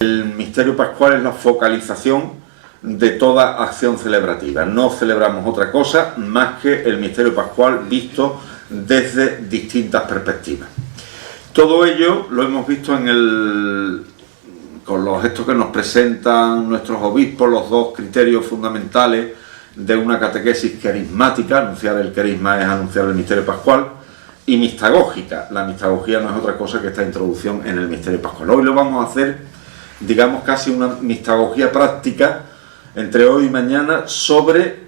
El misterio pascual es la focalización de toda acción celebrativa. No celebramos otra cosa más que el misterio pascual visto desde distintas perspectivas. Todo ello lo hemos visto con los gestos que nos presentan nuestros obispos, los dos criterios fundamentales de una catequesis carismática. Anunciar el carisma es anunciar el misterio pascual, y mistagógica. La mistagogía no es otra cosa que esta introducción en el misterio pascual. Hoy lo vamos a hacer, digamos, casi una mistagogía práctica entre hoy y mañana sobre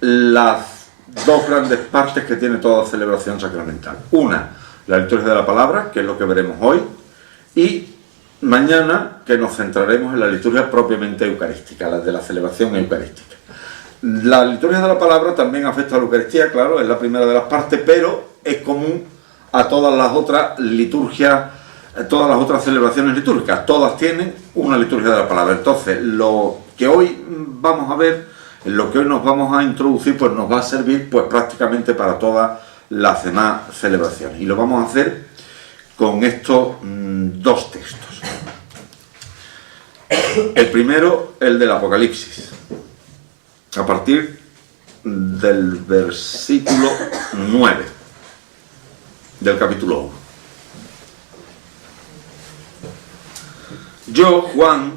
las dos grandes partes que tiene toda celebración sacramental. Una, la liturgia de la palabra, que es lo que veremos hoy, y mañana, que nos centraremos en la liturgia propiamente eucarística, la de la celebración eucarística. La liturgia de la palabra también afecta a la Eucaristía, claro, es la primera de las partes, pero es común a todas las otras liturgias, todas las otras celebraciones litúrgicas. Todas tienen una liturgia de la palabra. Entonces, lo que hoy vamos a ver, en lo que hoy nos vamos a introducir, pues nos va a servir pues prácticamente para todas las demás celebraciones. Y lo vamos a hacer con estos dos textos. El primero, el del Apocalipsis, a partir del versículo 9 del capítulo 1. Yo, Juan,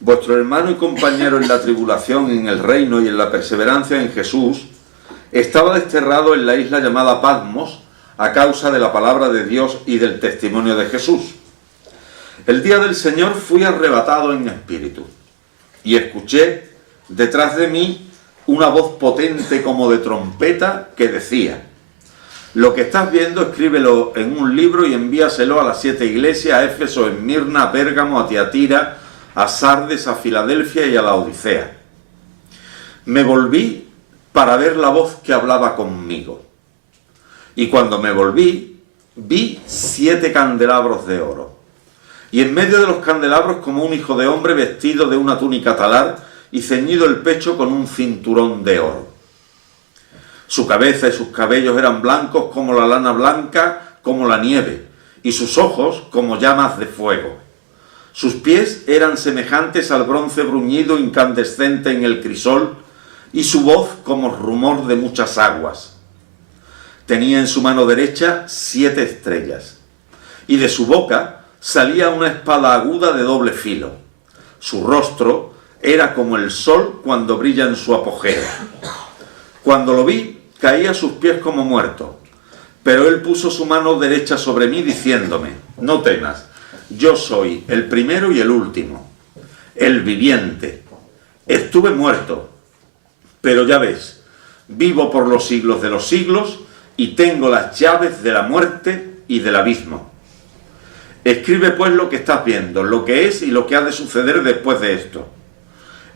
vuestro hermano y compañero en la tribulación, en el reino y en la perseverancia en Jesús, estaba desterrado en la isla llamada Patmos a causa de la palabra de Dios y del testimonio de Jesús. El día del Señor fui arrebatado en espíritu, y escuché detrás de mí una voz potente como de trompeta que decía: lo que estás viendo, escríbelo en un libro y envíaselo a las 7 iglesias, a Éfeso, Esmirna, a Pérgamo, a Tiatira, a Sardes, a Filadelfia y a la Odisea. Me volví para ver la voz que hablaba conmigo. Y cuando me volví, vi 7 candelabros de oro. Y en medio de los candelabros, como un hijo de hombre vestido de una túnica talar y ceñido el pecho con un cinturón de oro. Su cabeza y sus cabellos eran blancos como la lana blanca, como la nieve, y sus ojos como llamas de fuego. Sus pies eran semejantes al bronce bruñido incandescente en el crisol, y su voz como rumor de muchas aguas. Tenía en su mano derecha 7 estrellas, y de su boca salía una espada aguda de doble filo. Su rostro era como el sol cuando brilla en su apogeo. Cuando lo vi, caí a sus pies como muerto, pero él puso su mano derecha sobre mí diciéndome: no temas, yo soy el primero y el último, el viviente. Estuve muerto, pero ya ves, vivo por los siglos de los siglos y tengo las llaves de la muerte y del abismo. Escribe pues lo que estás viendo, lo que es y lo que ha de suceder después de esto.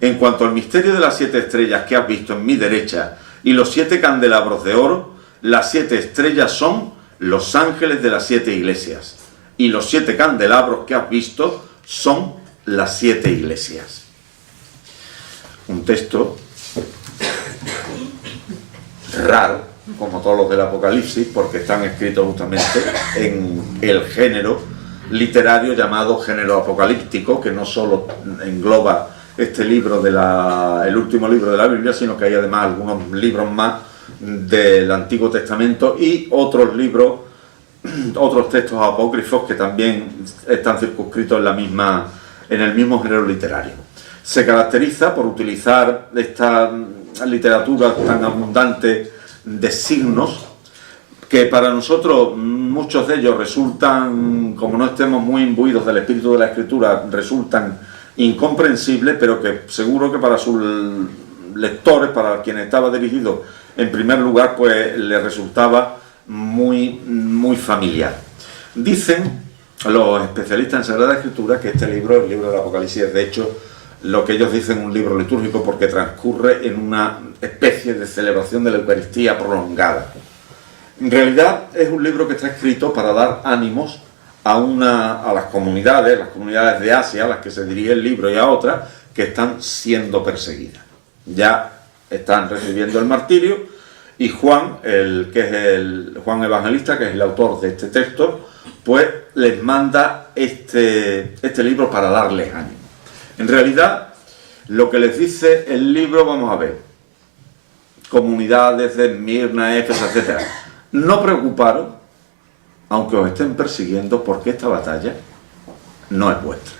En cuanto al misterio de las 7 estrellas que has visto en mi derecha y los 7 candelabros de oro, las 7 estrellas son los ángeles de las 7 iglesias, y los 7 candelabros que has visto son las 7 iglesias. Un texto raro, como todos los del Apocalipsis, porque están escritos justamente en el género literario llamado género apocalíptico, que no solo engloba este libro el último libro de la Biblia, sino que hay además algunos libros más del Antiguo Testamento y otros libros, otros textos apócrifos que también están circunscritos en el mismo género literario. Se caracteriza por utilizar esta literatura tan abundante de signos, que para nosotros muchos de ellos resultan, como no estemos muy imbuidos del espíritu de la Escritura, resultan incomprensible, pero que seguro que para sus lectores, para quienes estaba dirigido en primer lugar, pues les resultaba muy, muy familiar. Dicen los especialistas en Sagrada Escritura que este libro, el libro del Apocalipsis, es de hecho lo que ellos dicen un libro litúrgico porque transcurre en una especie de celebración de la Eucaristía prolongada. En realidad es un libro que está escrito para dar ánimos a las comunidades de Asia, a las que se dirige el libro, y a otras que están siendo perseguidas. Ya están recibiendo el martirio, y Juan, Juan Evangelista, que es el autor de este texto, pues les manda este libro para darles ánimo. En realidad, lo que les dice el libro, vamos a ver, comunidades de Esmirna, Éfeso, etc. No preocuparos, aunque os estén persiguiendo, porque esta batalla no es vuestra.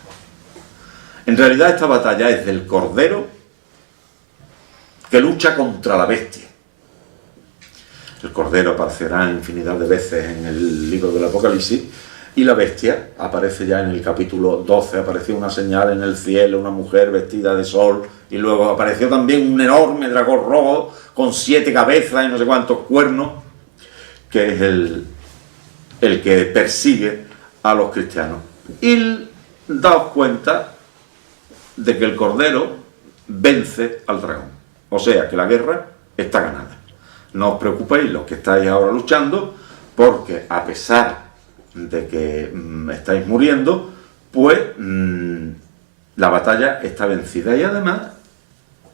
En realidad esta batalla es del Cordero que lucha contra la bestia. El Cordero aparecerá infinidad de veces en el libro del Apocalipsis, y la bestia aparece ya en el capítulo 12, apareció una señal en el cielo, una mujer vestida de sol, y luego apareció también un enorme dragón rojo con 7 cabezas y no sé cuántos cuernos, que es el que persigue a los cristianos. Y daos cuenta de que el Cordero vence al dragón. O sea que la guerra está ganada. No os preocupéis los que estáis ahora luchando, porque a pesar de que estáis muriendo, pues la batalla está vencida. Y además,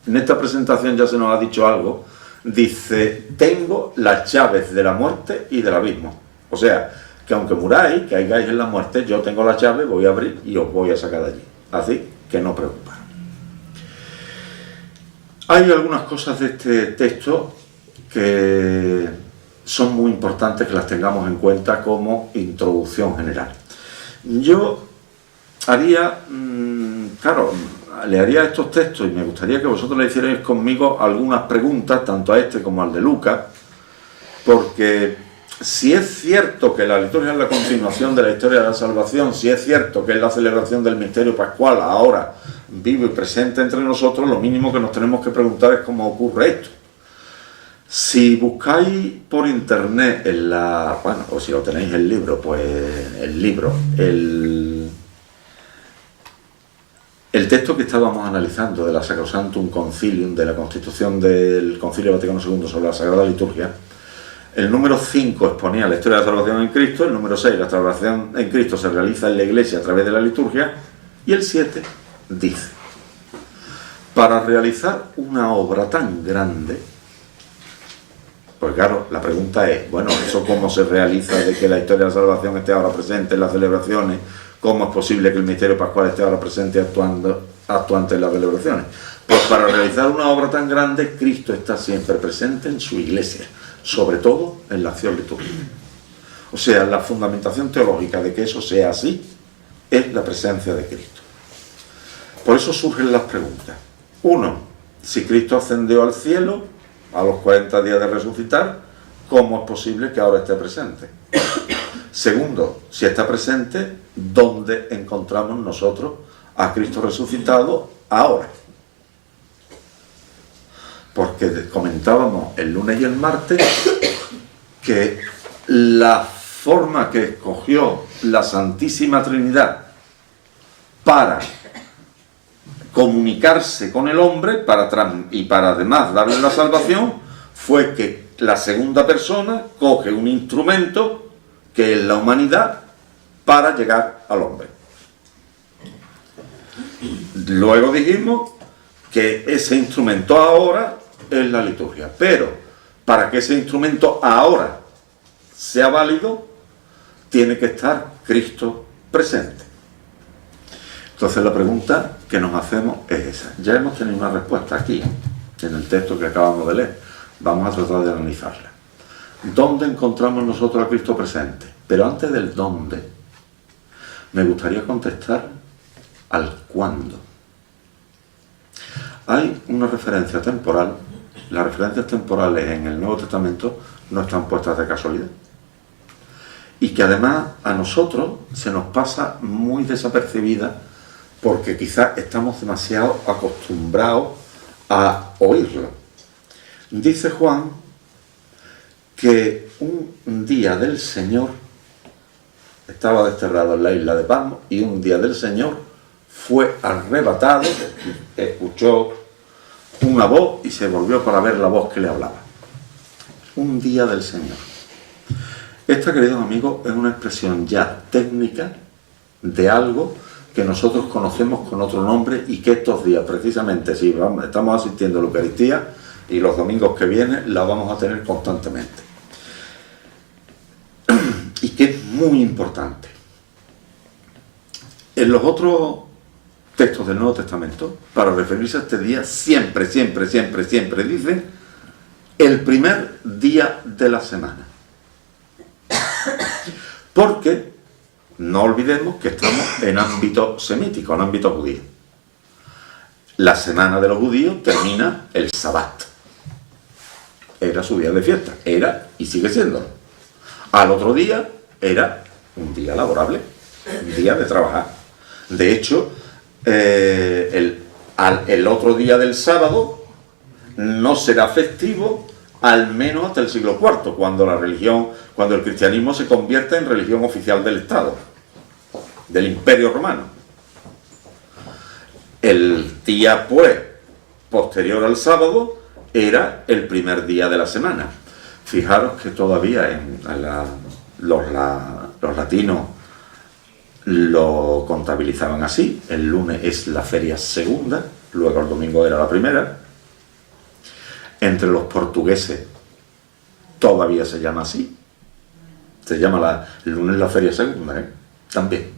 en esta presentación ya se nos ha dicho algo. Dice, tengo las llaves de la muerte y del abismo. O sea, que aunque muráis, que caigáis en la muerte, yo tengo las llaves, voy a abrir y os voy a sacar de allí. Así que no preocuparos. Hay algunas cosas de este texto que son muy importantes que las tengamos en cuenta como introducción general. Yo haría, le haría estos textos y me gustaría que vosotros le hicierais conmigo algunas preguntas, tanto a este como al de Lucas, porque si es cierto que la liturgia es la continuación de la historia de la salvación, si es cierto que es la celebración del misterio pascual ahora vivo y presente entre nosotros, lo mínimo que nos tenemos que preguntar es cómo ocurre esto. Si buscáis por internet o si lo tenéis el libro, pues el texto que estábamos analizando de la Sacrosanctum Concilium, de la constitución del Concilio Vaticano II sobre la Sagrada Liturgia, el número 5 exponía la historia de la salvación en Cristo, el número 6, la salvación en Cristo se realiza en la Iglesia a través de la liturgia, y el 7 dice, para realizar una obra tan grande, pues claro, la pregunta es, bueno, ¿eso cómo se realiza de que la historia de la salvación esté ahora presente en las celebraciones? ¿Cómo es posible que el misterio pascual esté ahora presente actuante en las celebraciones? Pues para realizar una obra tan grande, Cristo está siempre presente en su Iglesia, sobre todo en la acción litúrgica. O sea, la fundamentación teológica de que eso sea así es la presencia de Cristo. Por eso surgen las preguntas. 1. Si Cristo ascendió al cielo a los 40 días de resucitar, ¿cómo es posible que ahora esté presente? Segundo, si está presente, ¿dónde encontramos nosotros a Cristo resucitado ahora? Porque comentábamos el lunes y el martes que la forma que escogió la Santísima Trinidad para comunicarse con el hombre y para además darle la salvación fue que la segunda persona coge un instrumento que es la humanidad para llegar al hombre. Luego dijimos que ese instrumento ahora es la liturgia, pero para que ese instrumento ahora sea válido tiene que estar Cristo presente. Entonces la pregunta que nos hacemos es esa. Ya hemos tenido una respuesta aquí, en el texto que acabamos de leer. Vamos a tratar de analizarla. ¿Dónde encontramos nosotros a Cristo presente? Pero antes del dónde, me gustaría contestar al cuándo. Hay una referencia temporal. Las referencias temporales en el Nuevo Testamento no están puestas de casualidad. Y que además a nosotros se nos pasa muy desapercibida porque quizás estamos demasiado acostumbrados a oírlo. Dice Juan que un día del Señor estaba desterrado en la isla de Patmos y un día del Señor fue arrebatado, escuchó una voz y se volvió para ver la voz que le hablaba. Un día del Señor. Esta, queridos amigos, es una expresión ya técnica de algo que nosotros conocemos con otro nombre y que estos días, precisamente, si estamos asistiendo a la Eucaristía y los domingos que vienen, la vamos a tener constantemente. Y que es muy importante. En los otros textos del Nuevo Testamento, para referirse a este día, siempre dicen el primer día de la semana. Porque no olvidemos que estamos en ámbito semítico, en ámbito judío. La semana de los judíos termina el Sabbat. Era su día de fiesta, era y sigue siendo. Al otro día era un día laborable, un día de trabajar. De hecho, el otro día del sábado no será festivo al menos hasta el siglo IV, cuando el cristianismo se convierte en religión oficial del Estado, del Imperio Romano. El día, pues, posterior al sábado, era el primer día de la semana. Fijaros que todavía los latinos lo contabilizaban así. El lunes es la feria segunda, luego el domingo era la primera. Entre los portugueses todavía se llama así. Se llama el lunes la feria segunda, también.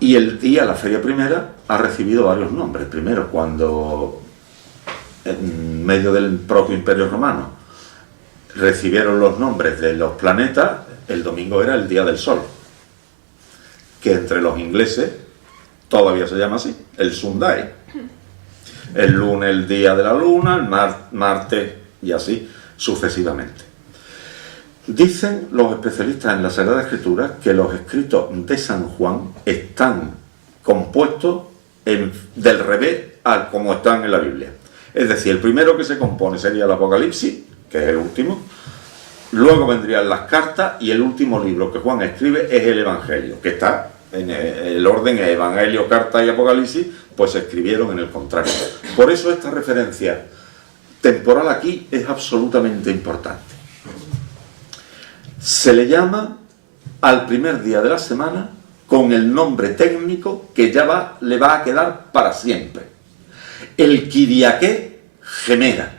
Y el día, la feria primera, ha recibido varios nombres. Primero, cuando en medio del propio Imperio Romano recibieron los nombres de los planetas, el domingo era el día del sol, que entre los ingleses todavía se llama así, el Sunday. El lunes el día de la luna, el martes y así sucesivamente. Dicen los especialistas en la Sagrada Escritura que los escritos de San Juan están compuestos del revés a como están en la Biblia. Es decir, el primero que se compone sería el Apocalipsis, que es el último, luego vendrían las cartas y el último libro que Juan escribe es el Evangelio, que está en el orden Evangelio, carta y Apocalipsis, pues se escribieron en el contrario. Por eso esta referencia temporal aquí es absolutamente importante. Se le llama al primer día de la semana con el nombre técnico que ya le va a quedar para siempre. El Kiriaké Gemera.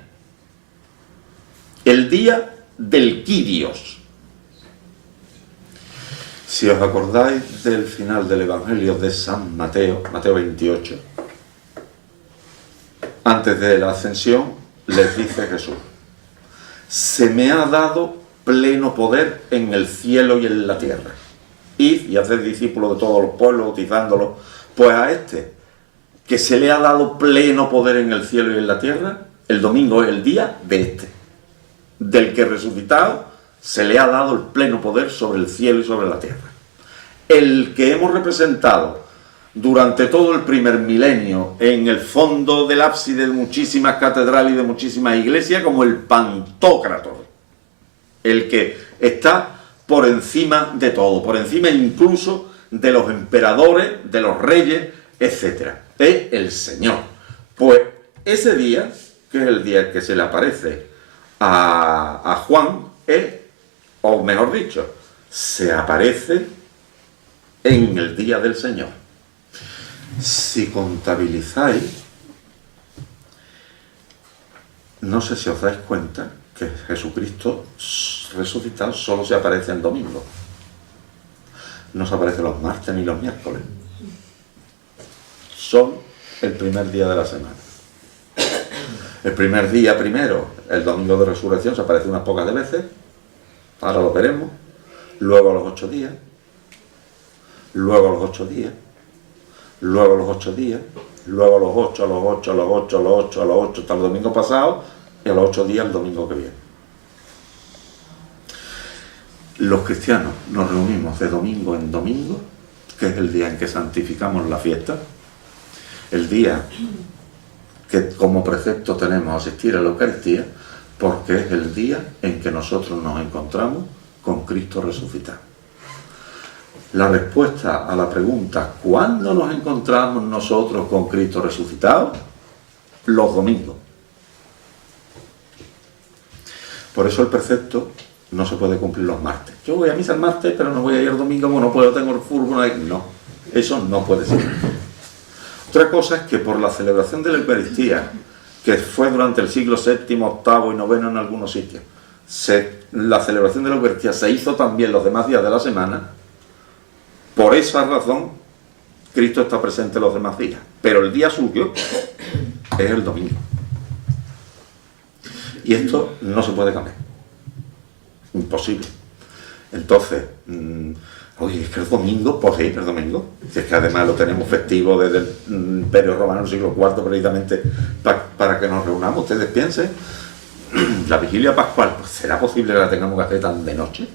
El día del Kyrios. Si os acordáis del final del Evangelio de San Mateo, Mateo 28, antes de la ascensión, les dice Jesús: se me ha dado pleno poder en el cielo y en la tierra. Id y haced discípulos de todos los pueblos, bautizándolos. Pues a este, que se le ha dado pleno poder en el cielo y en la tierra, el domingo es el día de este, del que resucitado se le ha dado el pleno poder sobre el cielo y sobre la tierra. El que hemos representado durante todo el primer milenio en el fondo del ábside de muchísimas catedrales y de muchísimas iglesias como el Pantocrátor, el que está por encima de todo, por encima incluso de los emperadores, de los reyes, etc. Es el Señor. Pues ese día, que es el día que se le aparece a Juan, o mejor dicho, se aparece en el día del Señor. Si contabilizáis, no sé si os dais cuenta que Jesucristo resucitado solo se aparece el domingo. No se aparece los martes ni los miércoles. Son el primer día de la semana. El primer día primero, el domingo de resurrección, se aparece unas pocas de veces. Ahora lo veremos. Luego a los 8 días. Luego a los 8 días. Luego a los 8 días. Luego a los 8, a los 8, a los 8, a los 8, a los 8, hasta el domingo pasado. Y a los 8 días el domingo que viene. Los cristianos nos reunimos de domingo en domingo, que es el día en que santificamos la fiesta, el día que como precepto tenemos asistir a la Eucaristía, porque es el día en que nosotros nos encontramos con Cristo resucitado. La respuesta a la pregunta ¿cuándo nos encontramos nosotros con Cristo resucitado? Los domingos. Por eso el precepto no se puede cumplir los martes. Yo voy a misa el martes, pero no voy a ir el domingo, bueno, no puedo, tengo el fútbol ahí. No, eso no puede ser. Otra cosa es que por la celebración de la Eucaristía, que fue durante el siglo VII, VIII y IX en algunos sitios, la celebración de la Eucaristía se hizo también los demás días de la semana. Por esa razón, Cristo está presente los demás días. Pero el día suyo es el domingo. Y esto no se puede cambiar. Imposible. Entonces, oye, es que el domingo, pues sí, el domingo. Si es que además lo tenemos festivo desde el Imperio Romano del siglo IV, precisamente para que nos reunamos. Ustedes piensen, la vigilia pascual, pues ¿será posible que la tengamos que hacer tan de noche?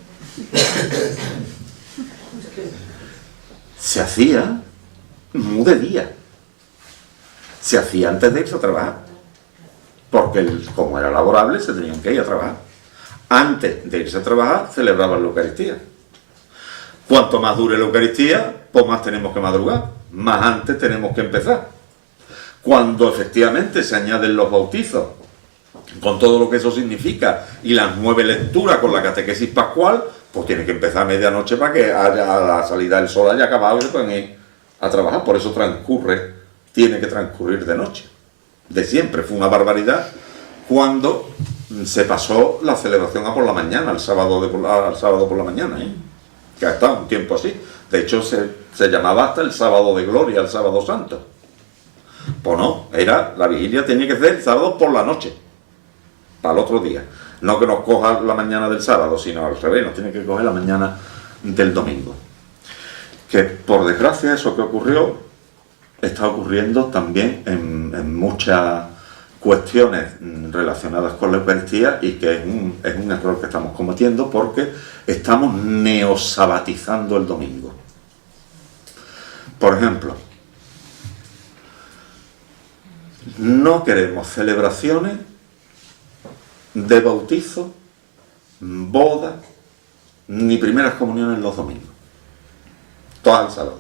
Se hacía muy de día. Se hacía antes de irse a trabajar. Porque como era laborable, se tenían que ir a trabajar. Antes de irse a trabajar, celebraban la Eucaristía. Cuanto más dure la Eucaristía, pues más tenemos que madrugar. Más antes tenemos que empezar. Cuando efectivamente se añaden los bautizos, con todo lo que eso significa, y las 9 lecturas con la catequesis pascual, pues tiene que empezar a medianoche para que a la salida del sol haya acabado y se pueden ir a trabajar. Por eso tiene que transcurrir de noche. De siempre. Fue una barbaridad cuando se pasó la celebración a por la mañana, al sábado por la mañana, que ha estado un tiempo así. De hecho, se llamaba hasta el sábado de gloria, el sábado santo. Pues no, la vigilia tenía que ser el sábado por la noche, para el otro día. No que nos coja la mañana del sábado, sino al revés, nos tiene que coger la mañana del domingo. Que por desgracia eso que ocurrió está ocurriendo también en muchas cuestiones relacionadas con la Eucaristía, y que es un error que estamos cometiendo porque estamos neosabatizando el domingo. Por ejemplo, no queremos celebraciones de bautizo, bodas, ni primeras comuniones los domingos. Todas el sábado.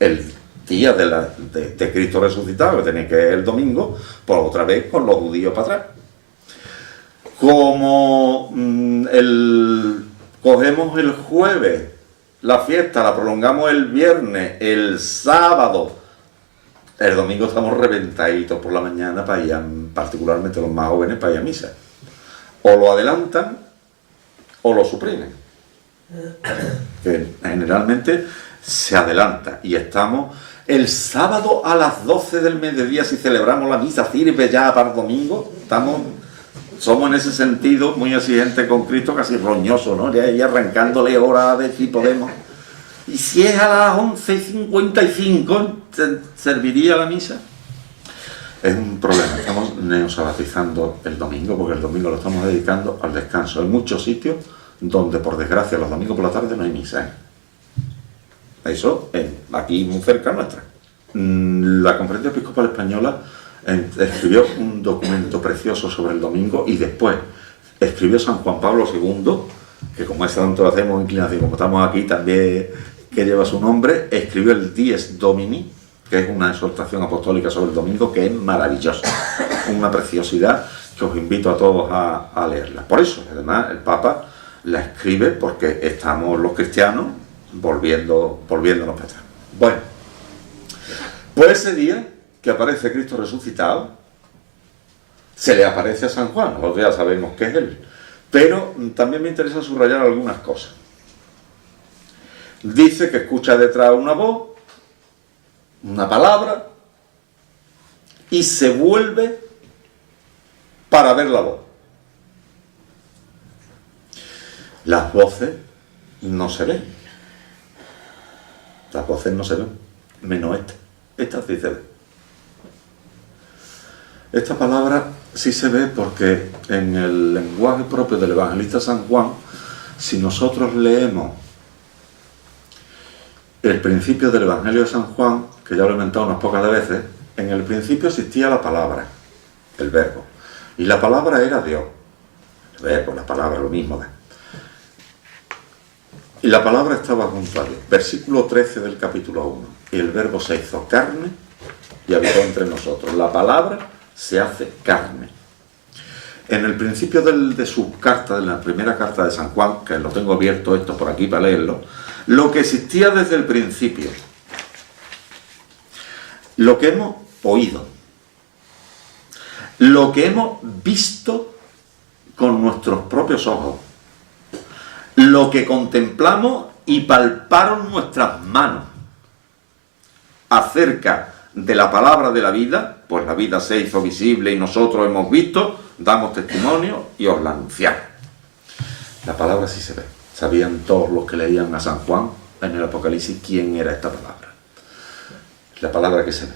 El día de Cristo resucitado, que tenía que ser el domingo, pues otra vez con los judíos para atrás. Como cogemos el jueves la fiesta, la prolongamos el viernes, el sábado, el domingo estamos reventaditos por la mañana para ir, particularmente los más jóvenes, para ir a misa. O lo adelantan o lo suprimen. Que generalmente se adelanta y estamos el sábado a las 12 del mediodía. Si celebramos la misa, sirve ya para el domingo. Somos en ese sentido muy exigentes con Cristo, casi roñoso, ¿no? Ya arrancándole horas a ver si podemos. Y si es a las 11:55, ¿serviría la misa? Es un problema. Estamos neosabatizando el domingo, porque el domingo lo estamos dedicando al descanso. Hay muchos sitios donde, por desgracia, los domingos por la tarde no hay misa, Eso, aquí muy cerca nuestra. La Conferencia Episcopal Española escribió un documento precioso sobre el domingo, y después escribió San Juan Pablo II, que como es tanto hacemos inclinación, como estamos aquí también, que lleva su nombre, escribió el Dies Domini, que es una exhortación apostólica sobre el domingo, que es maravillosa, una preciosidad que os invito a todos a leerla. Por eso, además, el Papa la escribe porque estamos los cristianos volviéndonos para atrás. Bueno, pues ese día que aparece Cristo resucitado, se le aparece a San Juan. Nosotros ya sabemos que es él, pero también me interesa subrayar algunas cosas. Dice que escucha detrás una voz, una palabra, y se vuelve para ver la voz. Las voces no se ven. Las voces no se ven, menos esta. Esta sí se ve. Esta palabra sí se ve porque en el lenguaje propio del evangelista San Juan, si nosotros leemos el principio del Evangelio de San Juan, que ya lo he comentado unas pocas veces, en el principio existía la palabra, el verbo, y la palabra era Dios. El verbo, la palabra, lo mismo. Y la palabra estaba junto a Dios. Versículo 13 del capítulo 1. Y el verbo se hizo carne y habitó entre nosotros. La palabra se hace carne. En el principio de sus cartas, de la primera carta de San Juan, que lo tengo abierto esto por aquí para leerlo, lo que existía desde el principio, lo que hemos oído, lo que hemos visto con nuestros propios ojos, lo que contemplamos y palparon nuestras manos acerca de la palabra de la vida, pues la vida se hizo visible y nosotros hemos visto, damos testimonio y os la anunciamos. La palabra sí se ve. Sabían todos los que leían a San Juan en el Apocalipsis quién era esta palabra. La palabra que se ve.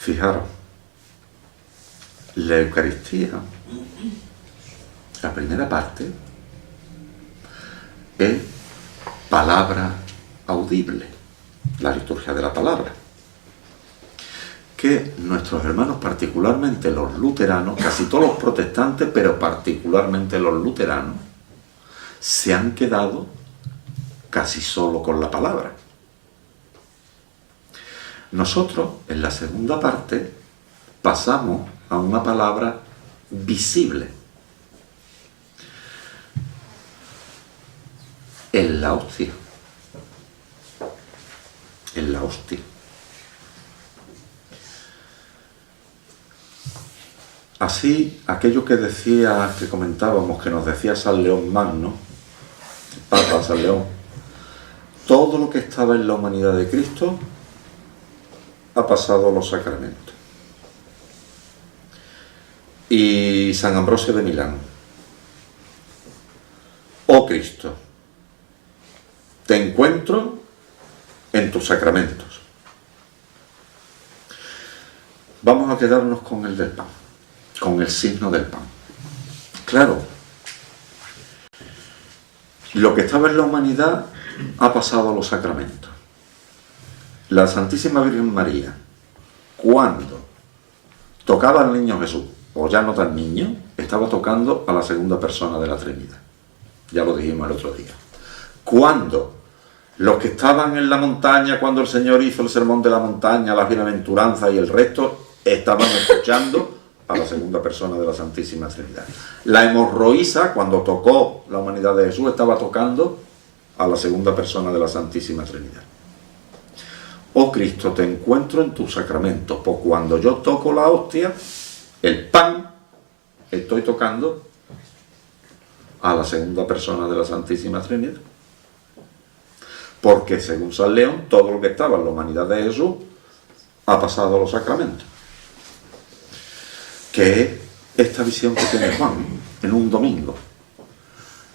Fijaros, la Eucaristía, la primera parte, es palabra audible, la liturgia de la palabra, que nuestros hermanos, particularmente los luteranos, casi todos los protestantes, pero particularmente los luteranos, se han quedado casi solo con la palabra. Nosotros, en la segunda parte, pasamos a una palabra visible. En la hostia. En la hostia. Así, aquello que decía, que comentábamos, que nos decía San León Magno, el Papa San León, todo lo que estaba en la humanidad de Cristo ha pasado a los sacramentos. Y San Ambrosio de Milán, oh Cristo, te encuentro en tus sacramentos. Vamos a quedarnos con el del pan, con el signo del pan. Claro, lo que estaba en la humanidad ha pasado a los sacramentos. La Santísima Virgen María, cuando tocaba al niño Jesús, o ya no tan niño, estaba tocando a la segunda persona de la Trinidad. Ya lo dijimos el otro día. Cuando los que estaban en la montaña, cuando el Señor hizo el sermón de la montaña, las bienaventuranzas y el resto, estaban escuchando a la segunda persona de la Santísima Trinidad. La hemorroísa, cuando tocó la humanidad de Jesús, estaba tocando a la segunda persona de la Santísima Trinidad. Oh Cristo, te encuentro en tus sacramentos, pues cuando yo toco la hostia, el pan, estoy tocando a la segunda persona de la Santísima Trinidad. Porque según San León, todo lo que estaba en la humanidad de Jesús ha pasado a los sacramentos. Que es esta visión que tiene Juan en un domingo.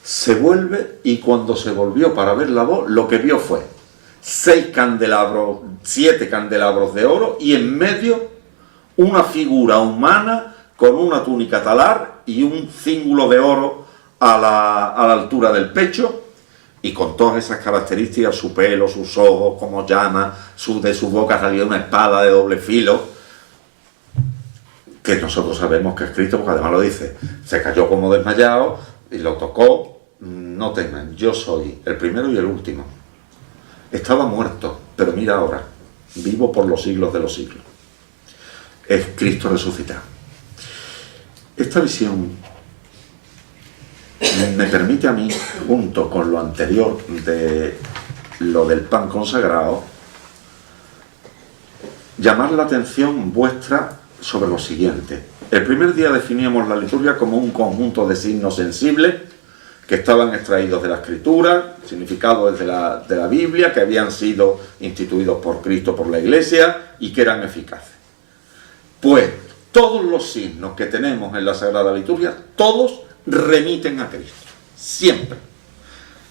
Se vuelve y cuando se volvió para ver la voz, lo que vio fue 7 candelabros de oro y en medio una figura humana con una túnica talar y un cíngulo de oro a la altura del pecho y con todas esas características, su pelo, sus ojos, como llama, de su boca salía una espada de doble filo, que nosotros sabemos que es Cristo, porque además lo dice, se cayó como desmayado y lo tocó. No teman, yo soy el primero y el último. Estaba muerto, pero mira ahora, vivo por los siglos de los siglos. Es Cristo resucitado. Esta visión me permite a mí, junto con lo anterior de lo del pan consagrado, llamar la atención vuestra sobre lo siguiente. El primer día definíamos la liturgia como un conjunto de signos sensibles que estaban extraídos de la Escritura, significados de la Biblia, que habían sido instituidos por Cristo, por la Iglesia, y que eran eficaces. Pues todos los signos que tenemos en la Sagrada Liturgia, todos remiten a Cristo, siempre.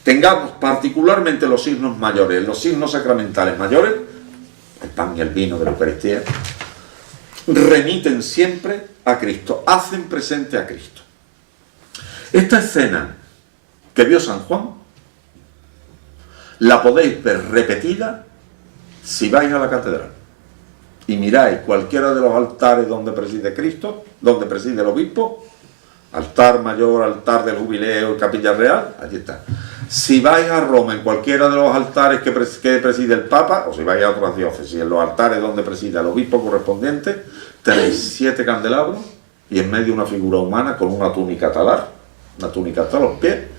Tengamos particularmente los signos mayores, los signos sacramentales mayores, el pan y el vino de la Eucaristía, remiten siempre a Cristo, hacen presente a Cristo. Esta escena que vio San Juan, la podéis ver repetida si vais a la catedral y miráis cualquiera de los altares donde preside Cristo, donde preside el obispo, altar mayor, altar del jubileo, capilla real, allí está. Si vais a Roma en cualquiera de los altares que preside el Papa, o si vais a otras diócesis, en los altares donde preside el obispo correspondiente, tenéis 7 candelabros y en medio una figura humana con una túnica talar, una túnica hasta los pies,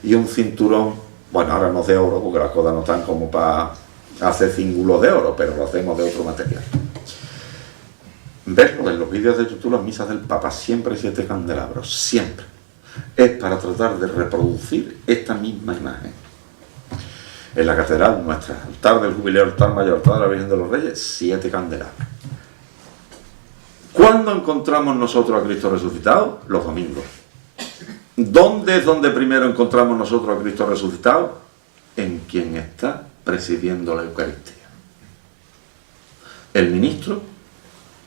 y un cinturón, bueno, ahora no es de oro porque las cosas no están como para hace cíngulos de oro, pero lo hacemos de otro material. Verlo en los vídeos de YouTube, las misas del Papa, siempre 7 candelabros, siempre. Es para tratar de reproducir esta misma imagen. En la catedral nuestra, altar del jubileo, altar mayor, altar de la Virgen de los Reyes, 7 candelabros. ¿Cuándo encontramos nosotros a Cristo resucitado? Los domingos. ¿Dónde es donde primero encontramos nosotros a Cristo resucitado? En quien está presidiendo la Eucaristía. El ministro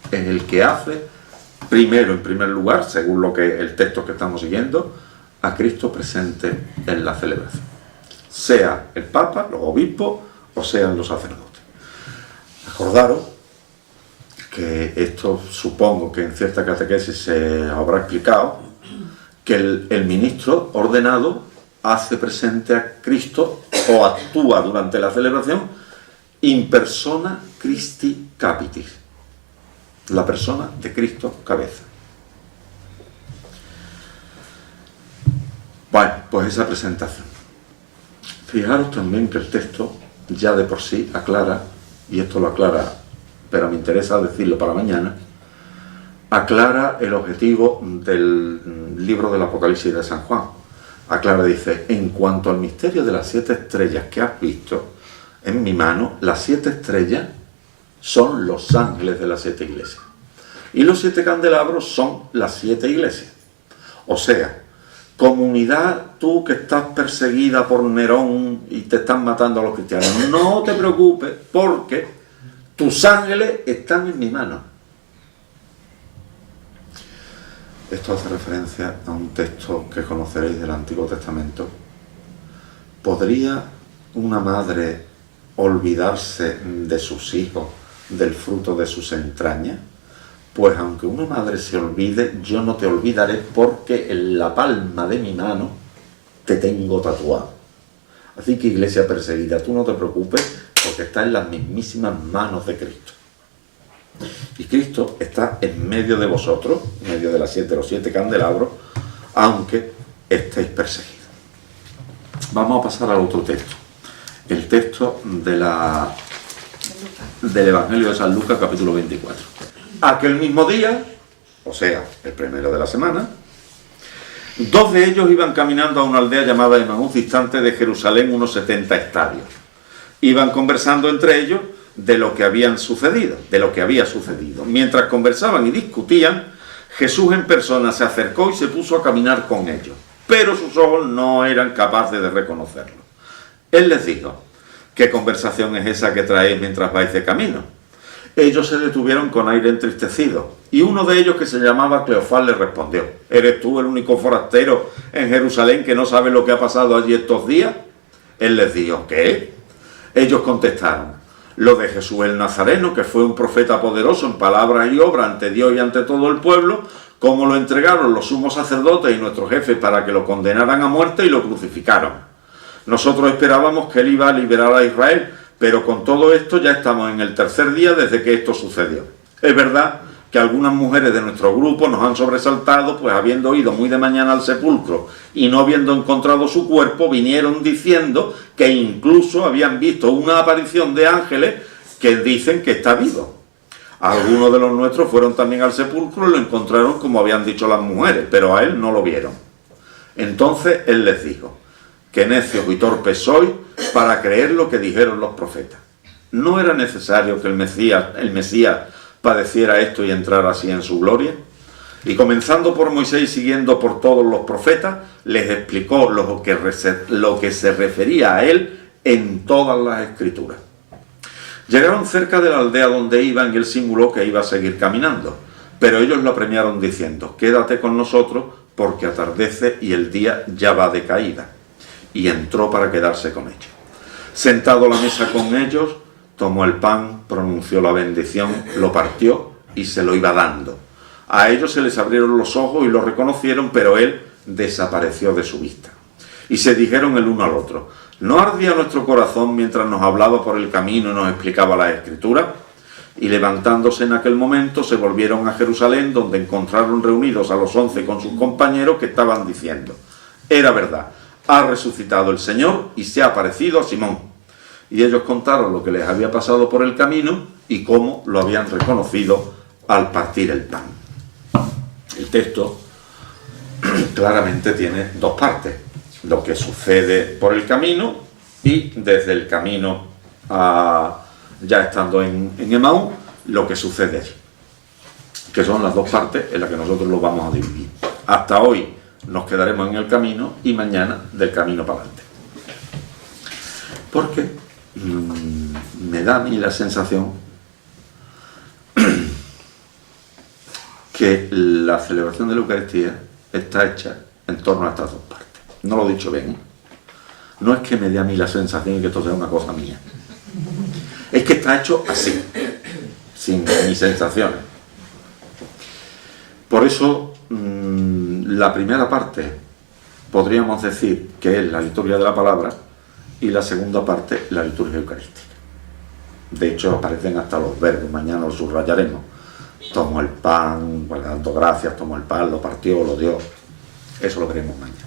es el que hace primero, en primer lugar, según lo que el texto que estamos siguiendo, a Cristo presente en la celebración. Sea el Papa, los obispos o sean los sacerdotes. Acordaros que esto supongo que en cierta catequesis se habrá explicado, que el ministro ordenado hace presente a Cristo o actúa durante la celebración in persona Christi capitis, la persona de Cristo cabeza. Bueno, pues esa presentación. Fijaros también que el texto ya de por sí aclara, y esto lo aclara, pero me interesa decirlo para mañana, aclara el objetivo del libro del Apocalipsis de San Juan. Aclara, dice, en cuanto al misterio de las 7 estrellas que has visto en mi mano, las 7 estrellas son los ángeles de las 7 iglesias. Y los 7 candelabros son las 7 iglesias. O sea, comunidad, tú que estás perseguida por Nerón y te están matando a los cristianos, no te preocupes porque tus ángeles están en mi mano. Esto hace referencia a un texto que conoceréis del Antiguo Testamento. ¿Podría una madre olvidarse de sus hijos, del fruto de sus entrañas? Pues aunque una madre se olvide, yo no te olvidaré porque en la palma de mi mano te tengo tatuado. Así que, iglesia perseguida, tú no te preocupes porque está en las mismísimas manos de Cristo. Y Cristo está en medio de vosotros, en medio de los 7 candelabros, aunque estéis perseguidos. Vamos a pasar al otro texto. El texto del Evangelio de San Lucas, capítulo 24. Aquel mismo día, o sea, el primero de la semana, 2 de ellos iban caminando a una aldea llamada Emaús, distante de Jerusalén unos 70 estadios. Iban conversando entre ellos de lo que había sucedido. Mientras conversaban y discutían, Jesús en persona se acercó y se puso a caminar con ellos, pero sus ojos no eran capaces de reconocerlo. Él les dijo, ¿qué conversación es esa que traéis mientras vais de camino? Ellos se detuvieron con aire entristecido, y uno de ellos, que se llamaba Cleofás, le respondió, ¿eres tú el único forastero en Jerusalén que no sabe lo que ha pasado allí estos días? Él les dijo, ¿qué? Ellos contestaron, lo de Jesús el Nazareno, que fue un profeta poderoso en palabras y obras ante Dios y ante todo el pueblo, como lo entregaron los sumos sacerdotes y nuestros jefes para que lo condenaran a muerte y lo crucificaron. Nosotros esperábamos que él iba a liberar a Israel, pero con todo esto ya estamos en el 3er día desde que esto sucedió. Es verdad que algunas mujeres de nuestro grupo nos han sobresaltado, pues habiendo ido muy de mañana al sepulcro y no habiendo encontrado su cuerpo, vinieron diciendo que incluso habían visto una aparición de ángeles que dicen que está vivo. Algunos de los nuestros fueron también al sepulcro y lo encontraron como habían dicho las mujeres, pero a él no lo vieron. Entonces él les dijo, qué necios y torpes sois para creer lo que dijeron los profetas. ¿No era necesario que el Mesías padeciera esto y entrara así en su gloria? Y comenzando por Moisés y siguiendo por todos los profetas, les explicó lo que se refería a él en todas las escrituras. Llegaron cerca de la aldea donde iban y él simuló que iba a seguir caminando, pero ellos lo apremiaron diciendo, quédate con nosotros porque atardece y el día ya va de caída. Y entró para quedarse con ellos. Sentado a la mesa con ellos, tomó el pan, pronunció la bendición, lo partió y se lo iba dando. A ellos se les abrieron los ojos y lo reconocieron, pero él desapareció de su vista. Y se dijeron el uno al otro, ¿no ardía nuestro corazón mientras nos hablaba por el camino y nos explicaba las Escrituras? Y levantándose en aquel momento, se volvieron a Jerusalén, donde encontraron reunidos a los 11 con sus compañeros que estaban diciendo, era verdad, ha resucitado el Señor y se ha aparecido a Simón. y ellos contaron lo que les había pasado por el camino y cómo lo habían reconocido al partir el pan. El texto claramente tiene dos partes: lo que sucede por el camino y desde el camino ya estando en Emaús, lo que sucede allí, que son las dos partes en las que nosotros lo vamos a dividir. Hasta hoy nos quedaremos en el camino y mañana del camino para adelante. Porque me da a mí la sensación que la celebración de la Eucaristía está hecha en torno a estas dos partes. No lo he dicho bien, ¿eh? No es que me dé a mí la sensación de que esto sea una cosa mía. Es que está hecho así, sin mis sensaciones. Por eso, la primera parte podríamos decir que es la liturgia de la palabra y la segunda parte la liturgia eucarística. De hecho, aparecen hasta los verbos, mañana los subrayaremos. Tomó el pan, bueno, dando gracias, tomó el pan, lo partió, lo dio. Eso lo veremos mañana.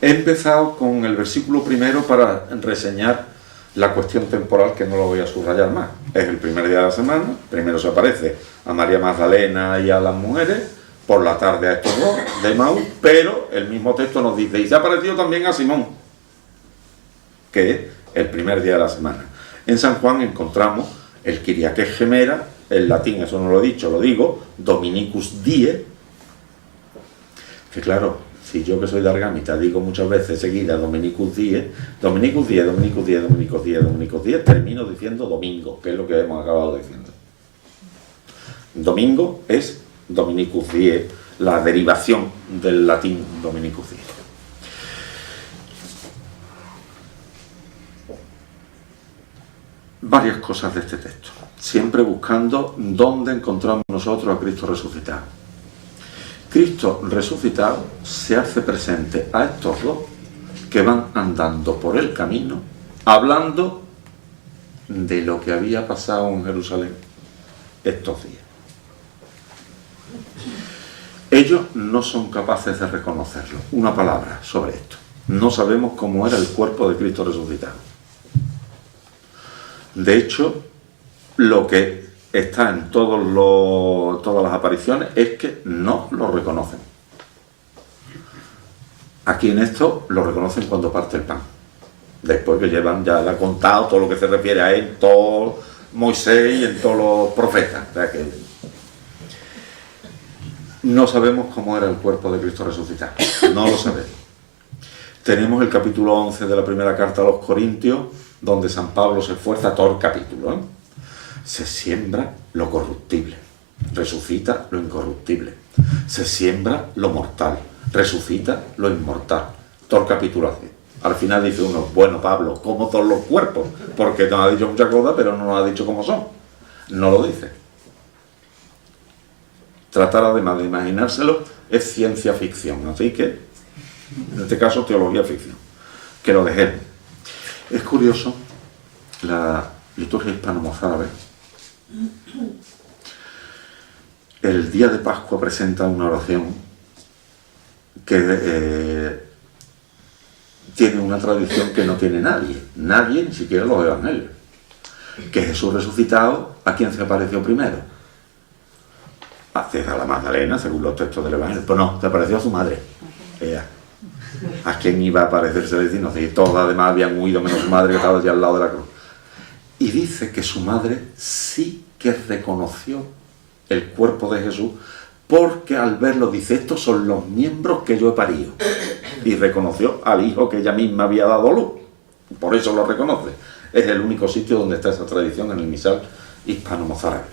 He empezado con el versículo primero para reseñar la cuestión temporal, que no lo voy a subrayar más. Es el primer día de la semana, primero se aparece a María Magdalena y a las mujeres, por la tarde a estos dos de Emaús, pero el mismo texto nos dice, y se ha aparecido también a Simón, que es el primer día de la semana. En San Juan encontramos el Kyriake Gemera, en latín, eso no lo he dicho, lo digo, Dominicus Die, que claro, si yo que soy de Argámita digo muchas veces seguida Dominicus Die, Dominicus Die, Dominicus Die, Dominicus Die, Dominicus Die, termino diciendo domingo, que es lo que hemos acabado diciendo. Domingo es Dominicus Die, la derivación del latín Dominicus Die. Varias cosas de este texto, siempre buscando dónde encontramos nosotros a Cristo resucitado. Cristo resucitado se hace presente a estos dos que van andando por el camino, hablando de lo que había pasado en Jerusalén estos días. Ellos no son capaces de reconocerlo. Una palabra sobre esto. No sabemos cómo era el cuerpo de Cristo resucitado. De hecho, lo que está en todas las apariciones es que no lo reconocen. Aquí en esto lo reconocen cuando parte el pan. Después que llevan, ya le ha contado todo lo que se refiere a él, todo Moisés y en todos los profetas. O sea que no sabemos cómo era el cuerpo de Cristo resucitado. No lo sabemos. Tenemos el capítulo 11 de la primera carta a los Corintios, donde San Pablo se esfuerza todo el capítulo, ¿eh? Se siembra lo corruptible, resucita lo incorruptible. Se siembra lo mortal, resucita lo inmortal. Todo el capítulo así. Al final dice uno, bueno, Pablo, ¿cómo son los cuerpos? Porque nos ha dicho muchas cosas, pero no nos ha dicho cómo son. No lo dice. Tratar además de imaginárselo es ciencia ficción, así que, en este caso, teología ficción. Que lo dejemos. Es curioso, la liturgia hispano-mozárabe, el día de Pascua presenta una oración que tiene una tradición que no tiene nadie, ni siquiera los evangelios, que Jesús resucitado, ¿a quién se apareció primero? A la Magdalena, según los textos del evangelio, pero no, se apareció a su madre. ¿A quién iba a aparecerse vecino? Si todos además habían huido menos su madre, que estaba allí al lado de la cruz. Y dice que su madre sí que reconoció el cuerpo de Jesús, porque al verlo dice, estos son los miembros que yo he parido. Y reconoció al hijo que ella misma había dado luz. Por eso lo reconoce. Es el único sitio donde está esa tradición, en el misal hispano-mozárabe.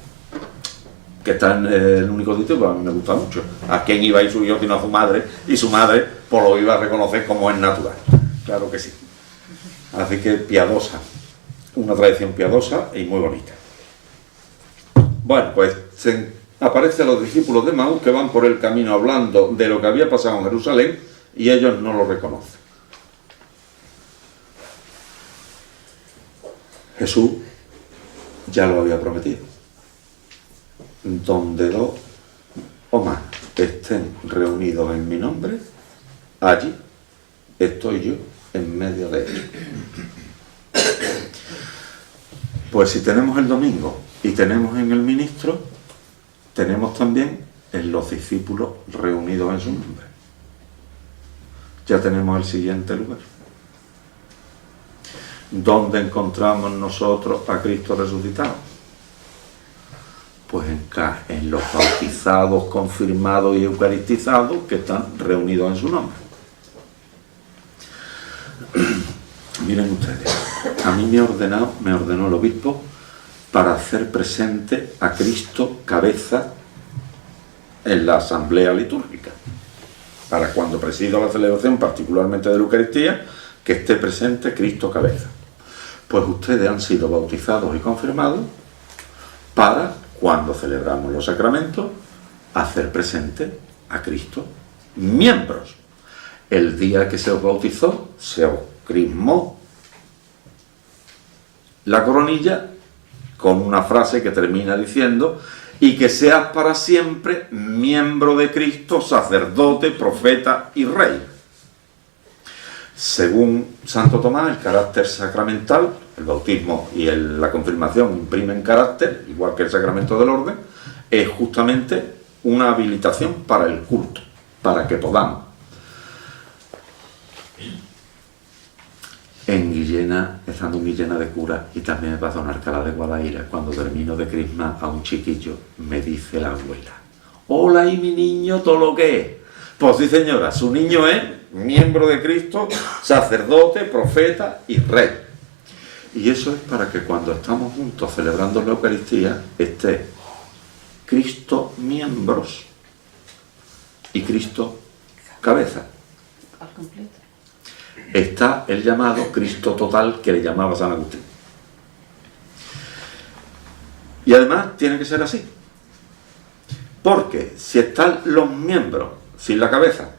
Que está en el único sitio que a mí me gusta mucho. ¿A quién iba a ir su hijo sino a su madre? Y su madre pues lo iba a reconocer como es natural. Claro que sí. Así que piadosa. Una tradición piadosa y muy bonita. Bueno, pues aparecen los discípulos de Emaús que van por el camino hablando de lo que había pasado en Jerusalén y ellos no lo reconocen. Jesús ya lo había prometido. Donde dos o más estén reunidos en mi nombre, allí estoy yo en medio de ellos. Pues si tenemos el domingo y tenemos en el ministro, tenemos también en los discípulos reunidos en su nombre. Ya tenemos el siguiente lugar. ¿Dónde encontramos nosotros a Cristo resucitado? Pues en los bautizados, confirmados y eucaristizados que están reunidos en su nombre. Miren ustedes, a mí me ordenó el obispo para hacer presente a Cristo cabeza en la asamblea litúrgica, para cuando presido la celebración, particularmente de la Eucaristía, que esté presente Cristo cabeza. Pues ustedes han sido bautizados y confirmados para, cuando celebramos los sacramentos, hacer presente a Cristo miembros. El día que se os bautizó, se os crismó la coronilla con una frase que termina diciendo: y que seas para siempre miembro de Cristo, sacerdote, profeta y rey. Según Santo Tomás, el carácter sacramental, el bautismo y la confirmación imprimen carácter, igual que el sacramento del orden, es justamente una habilitación para el culto, para que podamos. En Guillena, estando en Guillena de cura, y también me pasó en Alcalá de Guadaira, cuando termino de crismar a un chiquillo, me dice la abuela: hola, ¿y mi niño todo lo que es? Pues sí, señora, su niño es miembro de Cristo, sacerdote, profeta y rey. Y eso es para que cuando estamos juntos celebrando la Eucaristía, esté Cristo miembros y Cristo cabeza. Al completo. Está el llamado Cristo total que le llamaba San Agustín. Y además tiene que ser así. Porque si están los miembros sin la cabeza,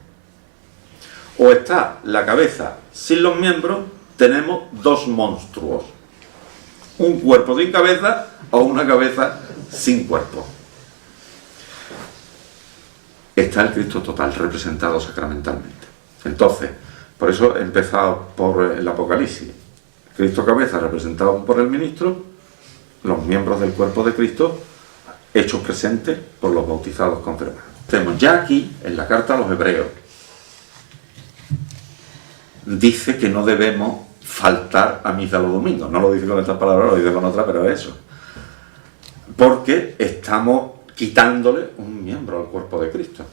o está la cabeza sin los miembros, tenemos dos monstruos. Un cuerpo sin cabeza o una cabeza sin cuerpo. Está el Cristo total representado sacramentalmente. Entonces, por eso he empezado por el Apocalipsis. Cristo cabeza representado por el ministro, los miembros del cuerpo de Cristo hechos presentes por los bautizados confirmados. Tenemos ya aquí, en la carta a los Hebreos, dice que no debemos faltar a misa los domingos. No lo dice con estas palabras, lo dice con otras, pero es eso. Porque estamos quitándole un miembro al cuerpo de Cristo.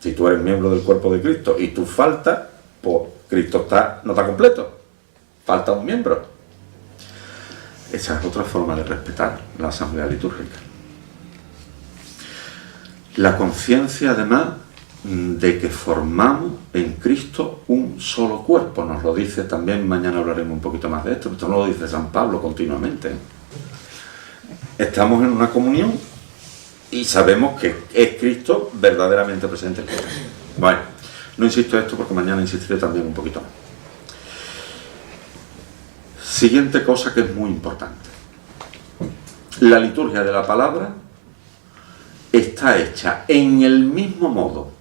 Si tú eres miembro del cuerpo de Cristo y tú faltas, pues Cristo no está completo. Falta un miembro. Esa es otra forma de respetar la asamblea litúrgica. La conciencia, además, de que formamos en Cristo un solo cuerpo. Nos lo dice también, mañana hablaremos un poquito más de esto, esto no lo dice San Pablo continuamente. Estamos en una comunión y sabemos que es Cristo verdaderamente presente en nosotros. Bueno, no insisto en esto porque mañana insistiré también un poquito más. Siguiente cosa que es muy importante. La liturgia de la palabra está hecha en el mismo modo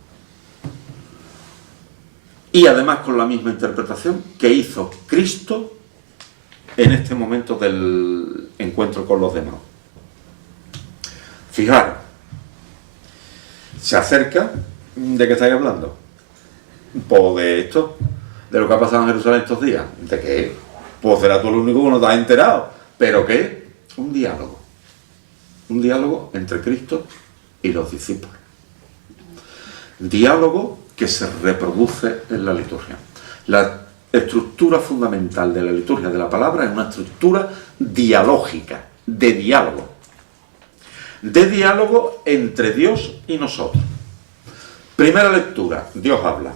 y además con la misma interpretación que hizo Cristo en este momento del encuentro con los demás. Fijaros, se acerca, ¿de qué estáis hablando? Pues de esto, de lo que ha pasado en Jerusalén estos días. ¿De qué? Pues será tú el único que no te has enterado. ¿Pero qué? Un diálogo. Un diálogo entre Cristo y los discípulos. Diálogo que se reproduce en la liturgia. La estructura fundamental de la liturgia de la palabra es una estructura dialógica, de diálogo. De diálogo entre Dios y nosotros. Primera lectura, Dios habla.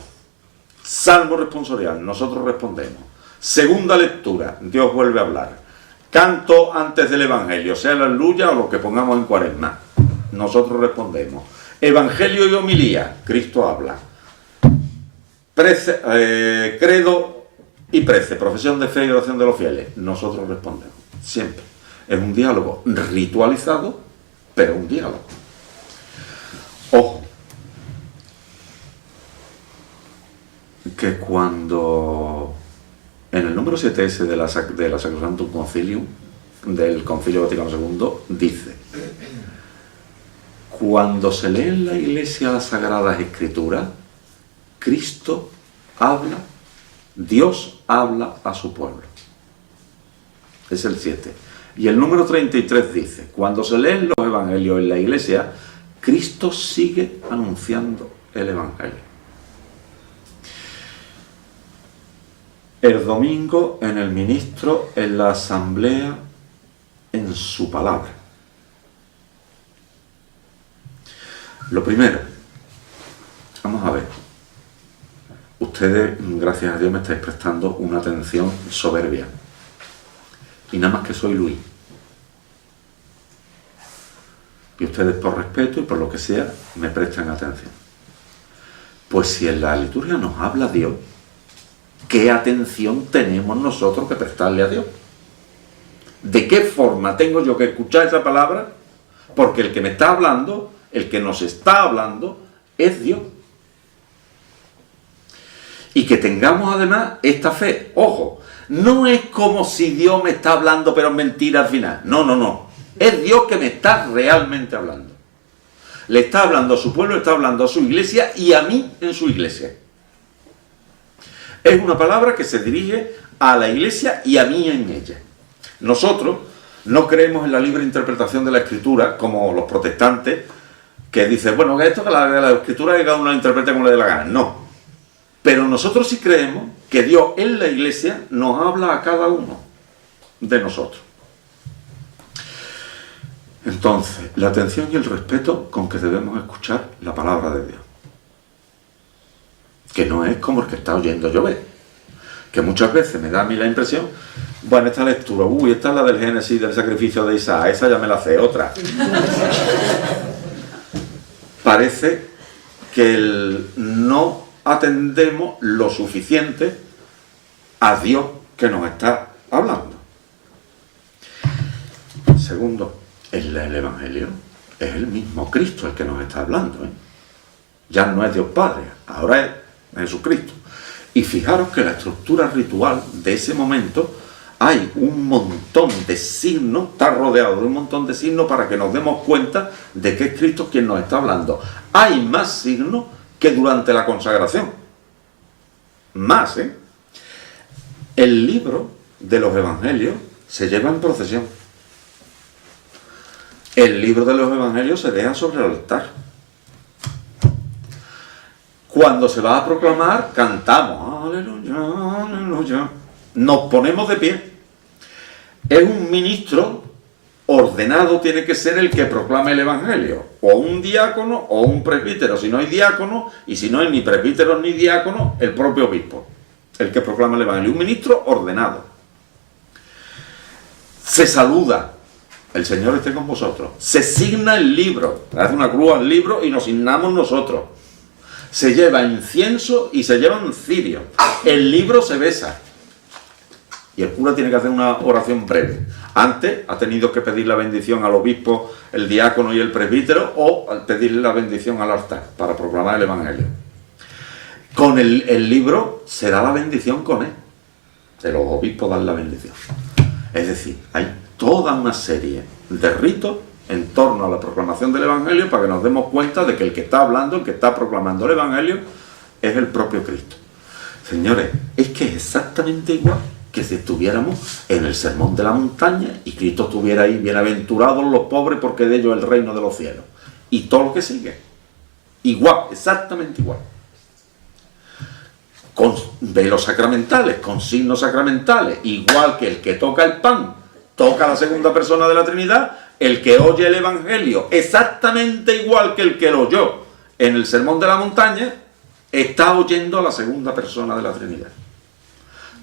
Salmo responsorial, nosotros respondemos. Segunda lectura, Dios vuelve a hablar. Canto antes del Evangelio, sea la aleluya o lo que pongamos en Cuaresma. Nosotros respondemos. Evangelio y homilía, Cristo habla. Credo y prece, profesión de fe y oración de los fieles, nosotros respondemos. Siempre. Es un diálogo ritualizado, pero un diálogo. Ojo, que cuando En el número 7S de la Sacrosanctum Concilium, del Concilio Vaticano II, dice: cuando se lee en la Iglesia las Sagradas Escrituras, Cristo habla, Dios habla a su pueblo. Es el 7. Y el número 33 dice: cuando se leen los Evangelios en la Iglesia, Cristo sigue anunciando el Evangelio. El domingo en el ministro, en la asamblea, en su palabra. Lo primero, vamos a ver. Ustedes, gracias a Dios, me estáis prestando una atención soberbia. Y nada más que soy Luis. Y ustedes, por respeto y por lo que sea, me prestan atención. Pues si en la liturgia nos habla Dios, ¿qué atención tenemos nosotros que prestarle a Dios? ¿De qué forma tengo yo que escuchar esa palabra? Porque el que me está hablando, el que nos está hablando, es Dios. Y que tengamos además esta fe. Ojo, no es como si Dios me está hablando pero es mentira al final. No, no, no. Es Dios que me está realmente hablando. Le está hablando a su pueblo, le está hablando a su iglesia y a mí en su iglesia. Es una palabra que se dirige a la iglesia y a mí en ella. Nosotros no creemos en la libre interpretación de la Escritura, como los protestantes, que dicen, bueno, que esto que la Escritura que cada uno la interprete como le dé la gana. No. Pero nosotros sí creemos que Dios en la iglesia nos habla a cada uno de nosotros. Entonces, la atención y el respeto con que debemos escuchar la palabra de Dios. Que no es como el que está oyendo llover. Que muchas veces me da a mí la impresión, bueno, esta lectura, esta es la del Génesis, del sacrificio de Isaac, esa ya me la sé, otra. Parece que no atendemos lo suficiente a Dios que nos está hablando. Segundo, en el Evangelio es el mismo Cristo el que nos está hablando, ¿eh? Ya no es Dios Padre, ahora es Jesucristo. Y fijaros que la estructura ritual de ese momento hay un montón de signos, está rodeado de un montón de signos para que nos demos cuenta de que es Cristo quien nos está hablando. Hay más signos que durante la consagración. Más, ¿eh? El libro de los Evangelios se lleva en procesión. El libro de los Evangelios se deja sobre el altar. Cuando se va a proclamar, cantamos, aleluya, aleluya. Nos ponemos de pie. Es un ministro ordenado, tiene que ser el que proclame el Evangelio. O un diácono o un presbítero. Si no hay diácono, y si no hay ni presbítero ni diácono, el propio obispo, el que proclama el Evangelio. Un ministro ordenado. Se saluda. El Señor esté con vosotros. Se signa el libro. Hace una cruz al libro y nos signamos nosotros. Se lleva incienso y se llevan cirios. El libro se besa. Y el cura tiene que hacer una oración breve. Antes ha tenido que pedir la bendición al obispo, el diácono y el presbítero, o pedirle la bendición al altar para proclamar el Evangelio. Con el libro se da la bendición con él. Los obispos dan la bendición. Es decir, hay toda una serie de ritos en torno a la proclamación del Evangelio para que nos demos cuenta de que el que está hablando, el que está proclamando el Evangelio, es el propio Cristo. Señores, es que es exactamente igual que si estuviéramos en el Sermón de la Montaña y Cristo estuviera ahí, bienaventurados los pobres porque de ellos es el reino de los cielos. Y todo lo que sigue. Igual, exactamente igual. Con velos sacramentales, con signos sacramentales, igual que el que toca el pan, toca la segunda persona de la Trinidad, el que oye el Evangelio, exactamente igual que el que lo oyó en el Sermón de la Montaña, está oyendo a la segunda persona de la Trinidad.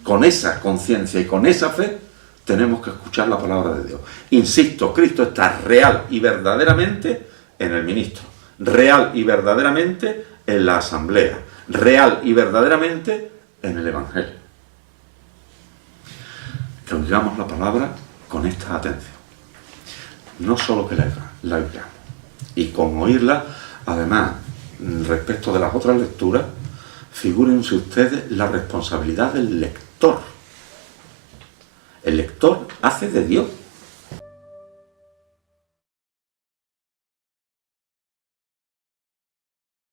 Con esa conciencia y con esa fe tenemos que escuchar la palabra de Dios. Insisto, Cristo está real y verdaderamente en el ministro, real y verdaderamente en la asamblea, real y verdaderamente en el Evangelio. Que oigamos la palabra con esta atención. No solo que la oigamos. Y con oírla, además, respecto de las otras lecturas, figúrense ustedes la responsabilidad del lector. El lector hace de Dios.